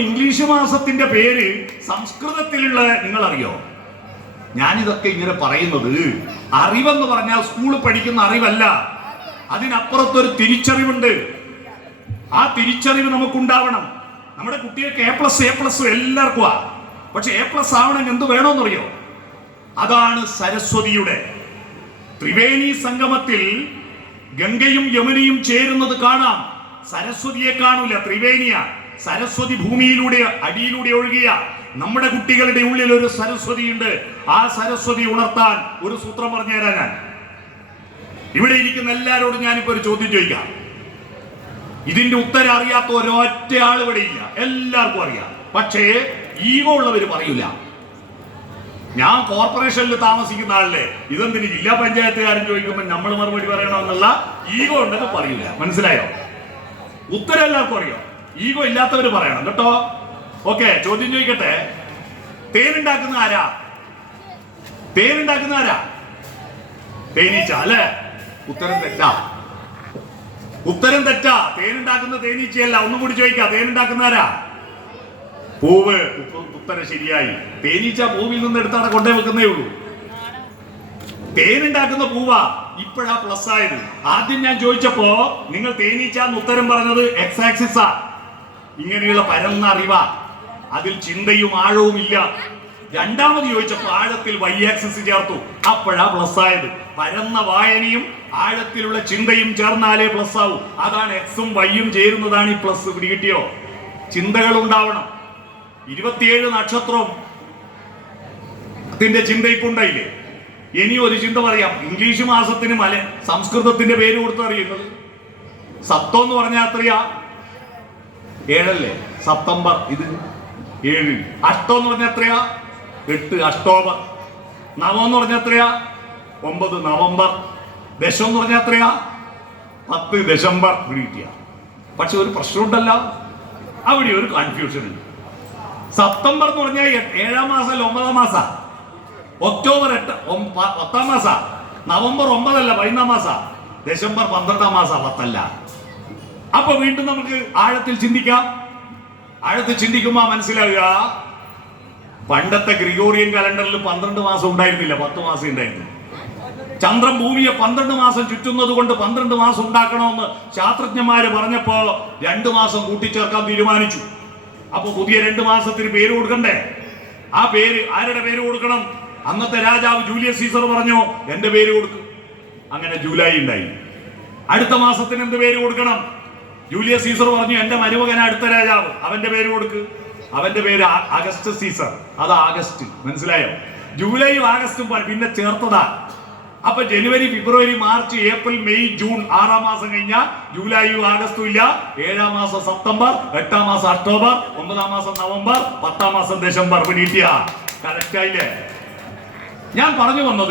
English മാസത്തിന്റെ പേര് സംസ്കൃതത്തിലുള്ള നിങ്ങൾ അറിയോ? ഞാനിതൊക്കെ ഇങ്ങനെ പറയുന്നത് അറിവെന്ന് പറഞ്ഞാൽ സ്കൂളിൽ പഠിക്കുന്ന അറിവല്ല, അതിനപ്പുറത്തൊരു തിരിച്ചറിവുണ്ട്. ആ തിരിച്ചറിവ് നമുക്കുണ്ടാവണം. നമ്മുടെ കുട്ടികൾക്ക് A+, എല്ലാവർക്കും പക്ഷെ A+ ആവണമെങ്കിൽ എന്ത് വേണമെന്നറിയോ? അതാണ് സരസ്വതിയുടെ ത്രിവേണി സംഗമത്തിൽ ഗംഗയും യമുനയും ചേരുന്നത് കാണാം. സരസ്വതിയെ കാണൂല, ത്രിവേണിയ. സരസ്വതി ഭൂമിയിലൂടെ അടിയിലൂടെ ഒഴുകിയ നമ്മുടെ കുട്ടികളുടെ ഉള്ളിൽ ഒരു സരസ്വതി ഉണ്ട്. ആ സരസ്വതി ഉണർത്താൻ ഒരു സൂത്രം പറഞ്ഞു തരാൻ ഞാൻ ഇവിടെ ഇരിക്കുന്ന എല്ലാവരോടും ഞാനിപ്പോ ഒരു ചോദ്യം ചോദിക്കാം. ഇതിന്റെ ഉത്തരം അറിയാത്ത ഒരൊറ്റ ആൾ ഇവിടെ ഇല്ല, എല്ലാവർക്കും അറിയാം. പക്ഷേ ഈഗോ ഉള്ളവര് പറയൂല. ഞാൻ കോർപ്പറേഷനിൽ താമസിക്കുന്ന ആളല്ലേ, ഇതെന്തിന് ജില്ലാ പഞ്ചായത്തുകാരൻ ചോദിക്കുമ്പോൾ നമ്മൾ മറുപടി പറയണമെന്നുള്ള ഈഗോ ഉണ്ടെന്ന് പറയൂല. മനസ്സിലായോ? ഉത്തരം എല്ലാവർക്കും അറിയാം, ഈഗോ ഇല്ലാത്തവര് പറയണം കേട്ടോ. ഓക്കെ, ചോദ്യം ചോദിക്കട്ടെ. തേനുണ്ടാക്കുന്ന ആരാ? തേനുണ്ടാക്കുന്ന ആരാ? തേനീച്ച അല്ലേ? ഉത്തരം തെറ്റാ, ഉത്തരം തെറ്റാ. തേനുണ്ടാക്കുന്ന തേനീച്ചയല്ല. ഒന്നും കൂടി ചോദിക്കാം, തേനുണ്ടാക്കുന്ന ആരാ? പൂവ്. ഉത്തരം ശരിയായി. തേനീച്ച പൂവിൽ നിന്ന് എടുത്താണ് കൊണ്ടേ വെക്കുന്നേ ഉള്ളൂ. തേനുണ്ടാക്കുന്ന പൂവാ. ഇപ്പോഴാ പ്ലസ് ആയത്. ആദ്യം ഞാൻ ചോദിച്ചപ്പോ നിങ്ങൾ തേനീച്ച ഉത്തരം പറഞ്ഞത് X-ആക്സിസ്. ഇങ്ങനെയുള്ള പരന്ന അറിവാ, അതിൽ ചിന്തയും ആഴവും ഇല്ല. രണ്ടാമത് ചോദിച്ചപ്പോ ആഴത്തിൽ Y-ആക്സിസ് ചേർത്തു, അപ്പോഴാ പ്ലസ് ആയത്. പരന്ന വായനയും ആഴത്തിലുള്ള ചിന്തയും ചേർന്നാലേ പ്ലസ് ആവും. അതാണ് X-ഉം Y-യും ചേരുന്നതാണ് ഈ പ്ലസ്. പിടികിട്ടിയോ? ചിന്തകൾ ഉണ്ടാവണം. 27 നക്ഷത്രവും അതിന്റെ ചിന്ത ഇപ്പൊ ഉണ്ടായില്ലേ? ഇനി ഒരു ചിന്ത പറയാം. ഇംഗ്ലീഷ് മാസത്തിന് സംസ്കൃതത്തിന്റെ പേര് കൊടുത്ത് അറിയുന്നത് സപ്തം എന്ന് പറഞ്ഞാൽ എത്രയാ? 7 അല്ലേ? സെപ്റ്റംബർ. ഇത് 7. അഷ്ടം എന്ന് പറഞ്ഞാൽ എത്രയാ? 8, അഷ്ടോബർ. നവം എന്ന് പറഞ്ഞാൽ എത്രയാ? 9, നവംബർ. ദശം എന്ന് പറഞ്ഞാൽ എത്രയാ? 10, ദശംബർ. പിടികിട്ടിയ. പക്ഷെ ഒരു പ്രശ്നമുണ്ടല്ലോ, അവിടെ ഒരു കൺഫ്യൂഷൻ ഉണ്ട്. സെപ്റ്റംബർ എന്ന് പറഞ്ഞാൽ 7-ാം മാസം അല്ല, 9-ാം മാസം. ഒക്ടോബർ 10-ാം മാസം. നവംബർ 9 അല്ല, 11-ാം മാസം. ദശംബർ 12-ാം മാസം, 10 അല്ല. അപ്പൊ വീണ്ടും നമുക്ക് ആഴത്തിൽ ചിന്തിക്കാം. ആഴത്തിൽ ചിന്തിക്കുമ്പോ മനസ്സിലാവുക, പണ്ടത്തെ ഗ്രിഗോറിയൻ കലണ്ടറിൽ 12 മാസം ഉണ്ടായിരുന്നില്ല, 10 മാസം ഉണ്ടായിരുന്നു. ചന്ദ്രൻ ഭൂമിയെ 12 മാസം ചുറ്റുന്നത് കൊണ്ട് 12 മാസം ഉണ്ടാക്കണമെന്ന് ശാസ്ത്രജ്ഞന്മാര് പറഞ്ഞപ്പോ 2 മാസം കൂട്ടിച്ചേർക്കാൻ തീരുമാനിച്ചു. അപ്പൊ പുതിയ 2 മാസത്തിന് പേര് കൊടുക്കണ്ടേ? ആ പേര് ആരുടെ പേര് കൊടുക്കണം? അന്നത്തെ രാജാവ് ജൂലിയസ് സീസർ പറഞ്ഞു, എന്റെ പേര് കൊടുക്കും. അങ്ങനെ ജൂലൈ ഉണ്ടായി. അടുത്ത മാസത്തിന് എന്ത് പേര് കൊടുക്കണം? ജൂലിയസ് സീസർ പറഞ്ഞു, എന്റെ മരുമകൻ അടുത്ത രാജാവ്, അവന്റെ പേര് കൊടുക്ക്. അവന്റെ പേര് അഗസ്റ്റ് സീസർ. അത് ആഗസ്റ്റ്. മനസ്സിലായോ? ജൂലൈയും ആഗസ്റ്റും പിന്നെ ചേർത്തതാ. അപ്പൊ ജനുവരി, ഫെബ്രുവരി, മാർച്ച്, ഏപ്രിൽ, മെയ്, ജൂൺ 6-ാം മാസം കഴിഞ്ഞാൽ ജൂലൈയും ആഗസ്റ്റും ഇല്ല. 7-ാം മാസം സെപ്റ്റംബർ, 8-ാം മാസം ഒക്ടോബർ, 9-ാം മാസം നവംബർ, 10-ാം മാസം ദശംബർ. പിടികിട്ടിയ? കറക്റ്റ് ആയില്ലേ? ഞാൻ പറഞ്ഞു വന്നത്